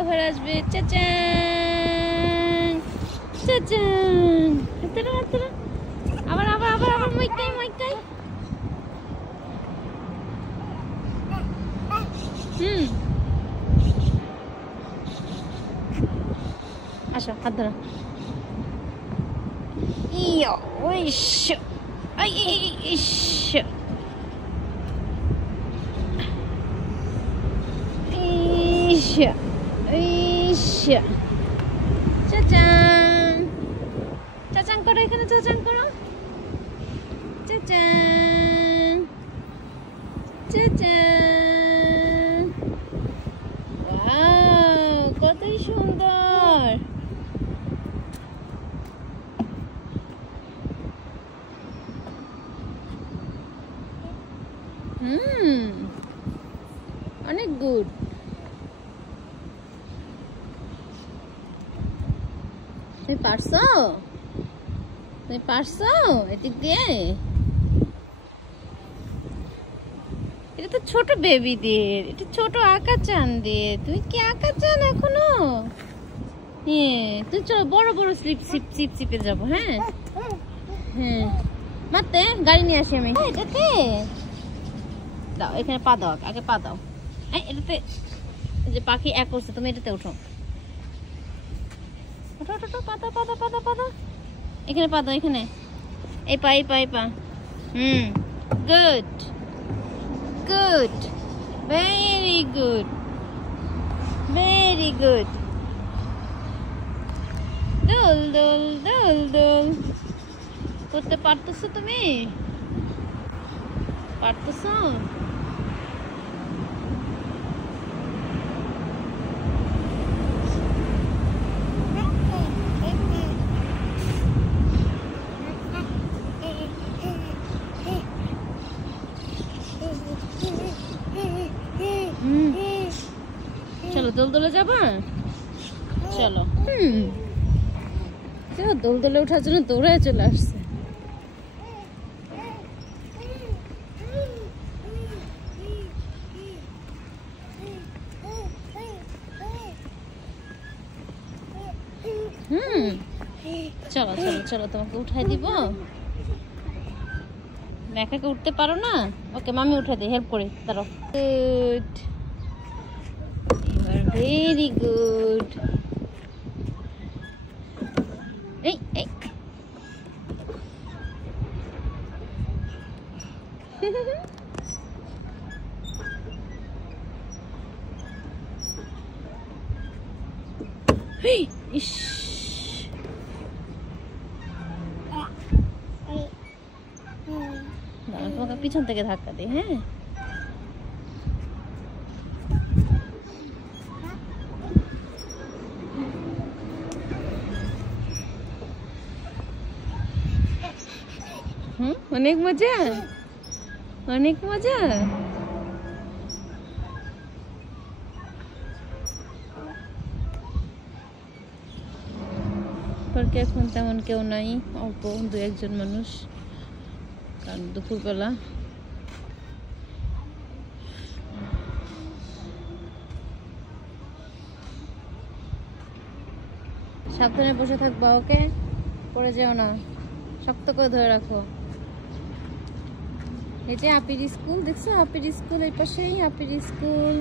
আবার আসবে। চাচান চাচান, হাতরা হাতরা, আবার আবার আবার আবার মাইকটাই মাইকটাই। আসো হাত ধরো। ইয়া ওইশ, আই ইশ, ইশ ইশ। চাচান চাচান করো, এখানে চাচান করো। চাচান চাচান, ওয়াও কতই সুন্দর। অনেক গুড। তুমি পারছো, তুমি পারছো এদিক দিয়ে। এটা তো ছোট বেবিদের, এটা ছোট আকাচান দিয়ে। তুমি কি আকাচান এখনো? হ্যাঁ তুই চলো, বড় বড় স্লিপ সিপ চিপ চিপে যাবো। হ্যাঁ হ্যাঁ, মারতে গাড়ি নিয়ে আসি আমি। এটাতে দাও, এখানে পা দাও, আগে পা দাও। এটাতে যে পাখি এক করছে, তুমি এটাতে উঠো। ওঠো ওঠো, পা দাও পা দাও পা দাও পা দাও, এখানে পা দাও, এখানে এই পা এই পা এই পা। Good good, very good very good. দোল দোল দোল দোল করতে পারতেছো তুমি? পারতেছো? চলো দোলদোলে যাবা, চলো। দোলদোলে ওঠার জন্য দৌড়ায় চলে আসছে। চলো চলো চলো, তোমাকে উঠাই দিব। একাকে উঠতে পারো না? ওকে মামি উঠাই দিই, হেল্প করি, দাঁড়াও। Good, very good. এই এই ইস, তোমাকে পিছন থেকে ধাক্কা দিই। হ্যাঁ অনেক মজা, অনেক মজা। পার্কে এখন তেমন কেউ নাই, অল্প দু একজন মানুষ, কারণ দুপুরবেলা। সাবধানে বসে থাকবা, ওকে? পড়ে যেও না, শক্ত করে ধরে রাখো। এই যে আপির স্কুল, দেখছো? আপির স্কুল এই পাশেই, আপির স্কুল।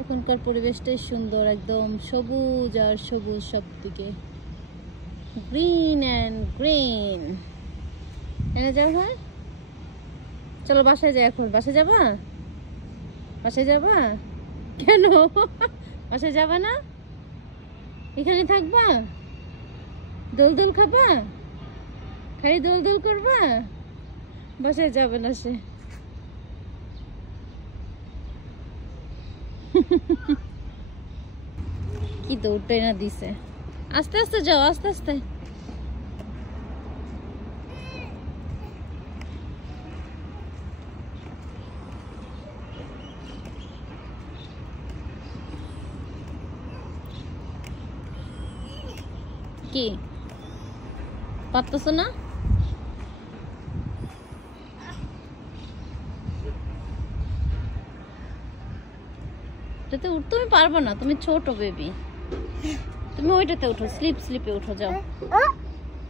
এখনকার পরিবেশটাই সুন্দর, একদম সবুজ আর সবুজ, সবদিকে গ্রিন অ্যান্ড গ্রিন। এনে যাও। হয় চলো বাসায় যাই এখন। বাসায় যাবা? বাসায় যাবা? কেন বাসায় যাবা না? এখানে থাকবা? দোল দোল খাবা? খালি দোল দোল করবা? বাসায় যাবে না সে। কি দৌড়টাই না দিছে। আস্তে আস্তে যাও, আস্তে আস্তে। কি পারতেছ না? এটাতে উঠতে তুমি পারবে না, তুমি ছোট বেবি। তুমি ওইটাতে উঠো, স্লিপে উঠো, যাও।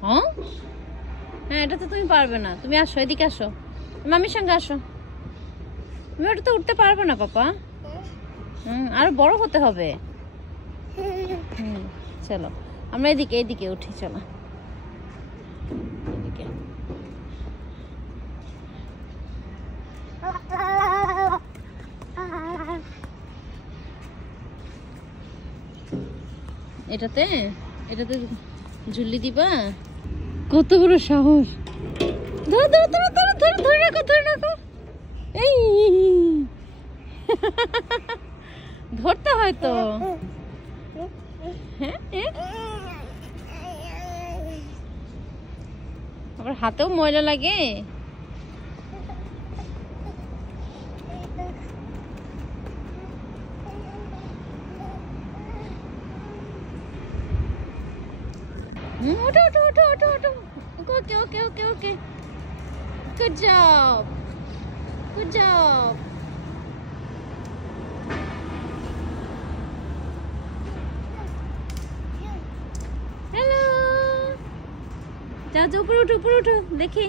হ্যাঁ হ্যাঁ, এটাতে তুমি পারবে না। তুমি আসো, এদিকে আসো, মামির সঙ্গে আসো। তুমি ওটাতে উঠতে পারবে না পাপা। আরো বড় হতে হবে। চলো আমরা এদিকে উঠি, চলো এদিকে। এটাতে ঝুলি দিবা? কত বড় সাহস! ধরে রাখো। এই ধরতে হয় তো। হ্যাঁ, আবার হাতেও ময়লা লাগে। ওঠো। ওকে। Good job. Hello. যাও উপরে উঠো, দেখি।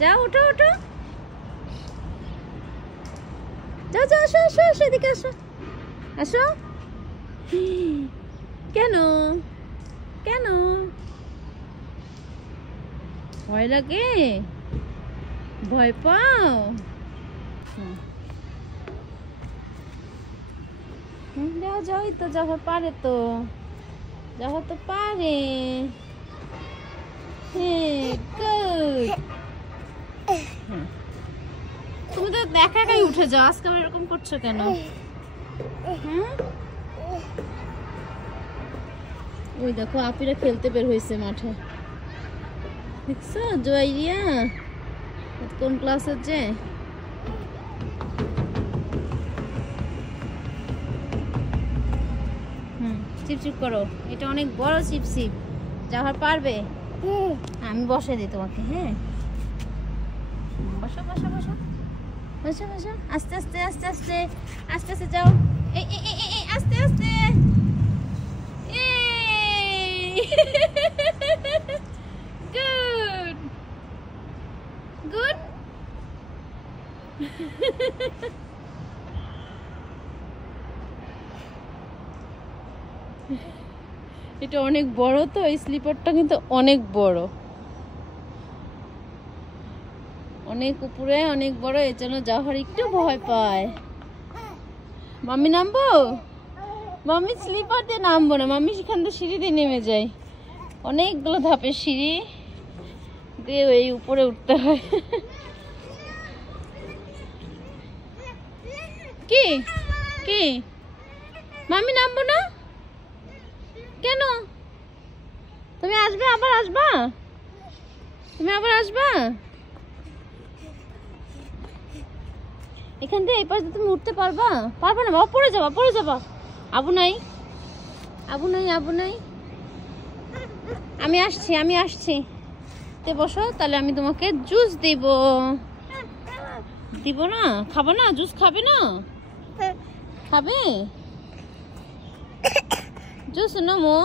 যাও, ওঠো। যাও, আসো, এদিকে আসো। কেন ভয় লাগে? ভয় পাও? যাও, তো যাওয়া পারে তো, পারে। তুমি তো একাই উঠে যাও, আজকে আবার এরকম করছো কেন? ওই দেখো আপিরা খেলতে বের হয়েছে মাঠে, দেখছো? জয়রিয়া কোন ক্লাসের যে? চিপচিপ করো, এটা অনেক বড় চিপচিপ, যাওয়ার পারবে? আমি বসে দিই তোমাকে। হ্যাঁ, বসো। আস্তে যাও। এই আস্তে। Good. এটা অনেক বড় তো, এই স্লিপারটা কিন্তু অনেক বড়, অনেক উপরে, অনেক বড়, এর জন্য যাওয়ার একটু ভয় পায়। মাম্মি নামবো? মাম্মি স্লিপার দিয়ে নামবো না, মাম্মি সেখান থেকে সিঁড়ি দিয়ে নেমে যায়। অনেকগুলো ধাপের সিঁড়ি দিয়ে এই উপরে উঠতে হয়। কি মাম্মি নামবো না কেন? তুমি আবার আসবা? এখান থেকে এই পাশে তুমি উঠতে পারবা না? বাবা পড়ে যাবা। আবু নাই। আমি আসছি। তে বসো, তাহলে আমি তোমাকে জুস দিব না? খাবো না? জুস খাবে না? খাবে জুস না মো?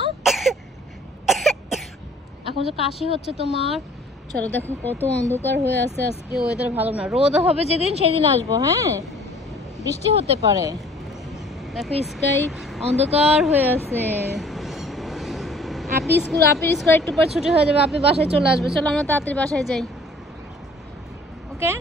এখন যে কাশি হচ্ছে তোমার, চলো দেখো কত অন্ধকার হয়ে আছে, আজকে ওয়েদার ভালো না। রোদ হবে যেদিন সেদিন আসবো। হ্যাঁ, বৃষ্টি হতে পারে। দেখো স্কাই অন্ধকার হয়ে আছে। আপির স্কুল একটু পর ছুটি হয়ে যাবে, আপনি বাসায় চলে আসবে। চলো আমরা তাড়াতাড়ি বাসায় যাই। ওকে।